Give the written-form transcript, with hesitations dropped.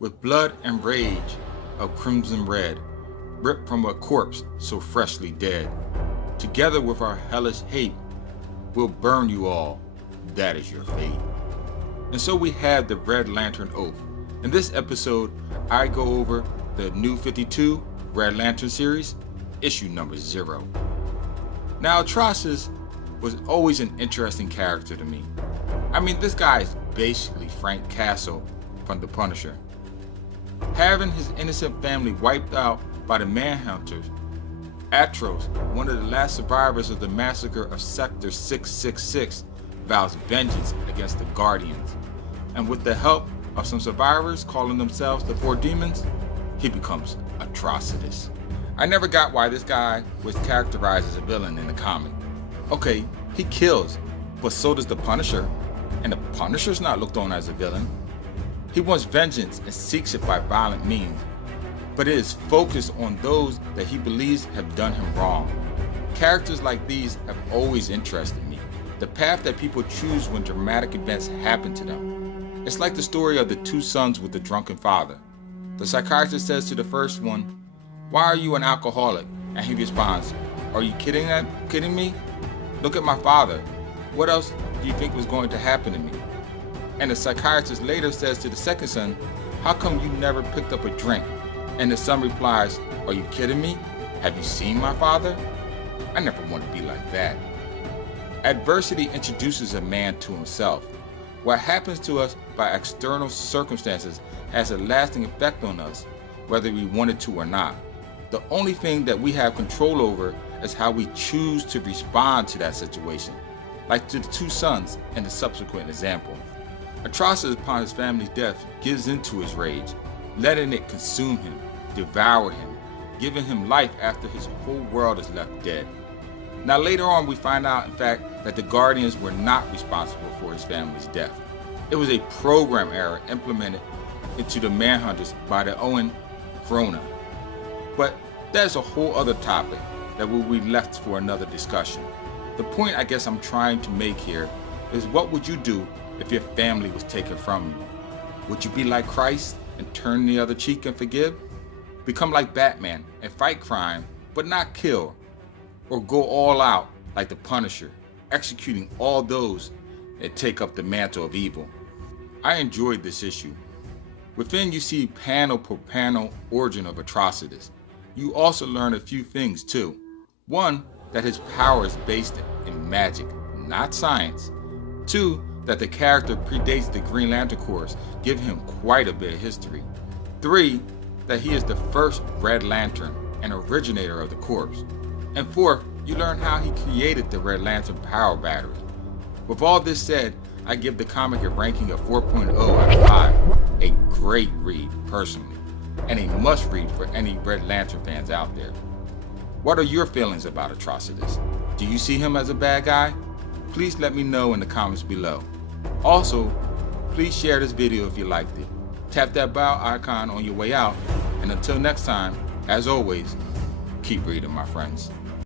with blood and rage of crimson red, ripped from a corpse so freshly dead. Together with our hellish hate, we'll burn you all, that is your fate. And so we have the Red Lantern Oath. In this episode, I go over the New 52 Red Lantern series, issue number 0. Now, Atrocitus was always an interesting character to me. I mean, this guy is basically Frank Castle from The Punisher. Having his innocent family wiped out by the Manhunters, Atrocitus, one of the last survivors of the massacre of Sector 666, vows vengeance against the Guardians. And with the help of some survivors calling themselves the Four Demons, he becomes Atrocitus. I never got why this guy was characterized as a villain in the comic. Okay, he kills, but so does the Punisher, and the Punisher's not looked on as a villain. He wants vengeance and seeks it by violent means, but it is focused on those that he believes have done him wrong. Characters like these have always interested me. The path that people choose when dramatic events happen to them. It's like the story of the two sons with the drunken father. The psychiatrist says to the first one, "Why are you an alcoholic?" And he responds, "Are you kidding me? Look at my father. What else do you think was going to happen to me?" And the psychiatrist later says to the second son, "How come you never picked up a drink?" And the son replies, "Are you kidding me? Have you seen my father? I never want to be like that." Adversity introduces a man to himself. What happens to us by external circumstances has a lasting effect on us, whether we want it to or not. The only thing that we have control over is how we choose to respond to that situation, like to the two sons in the subsequent example. Atrocitus, upon his family's death, gives into his rage, letting it consume him, devour him, giving him life after his whole world is left dead. Now later on we find out, in fact, that the Guardians were not responsible for his family's death. It was a program error implemented into the Manhunters by the Owen Vrona. But that's a whole other topic that will be left for another discussion. The point I guess I'm trying to make here is, what would you do if your family was taken from you? Would you be like Christ and turn the other cheek and forgive? Become like Batman and fight crime but not kill? Or go all out like the Punisher, executing all those that take up the mantle of evil? I enjoyed this issue. Within you see panel per panel origin of Atrocitus. You also learn a few things too. One, that his power is based in magic, not science. Two, that the character predates the Green Lantern Corps, giving him quite a bit of history. Three, that he is the first Red Lantern and originator of the Corps. And fourth, you learn how he created the Red Lantern power battery. With all this said, I give the comic a ranking of 4.0 out of 5. A great read, personally, and a must read for any Red Lantern fans out there. What are your feelings about Atrocitus? Do you see him as a bad guy? Please let me know in the comments below. Also, please share this video if you liked it. Tap that bell icon on your way out, and until next time, as always, keep reading, my friends.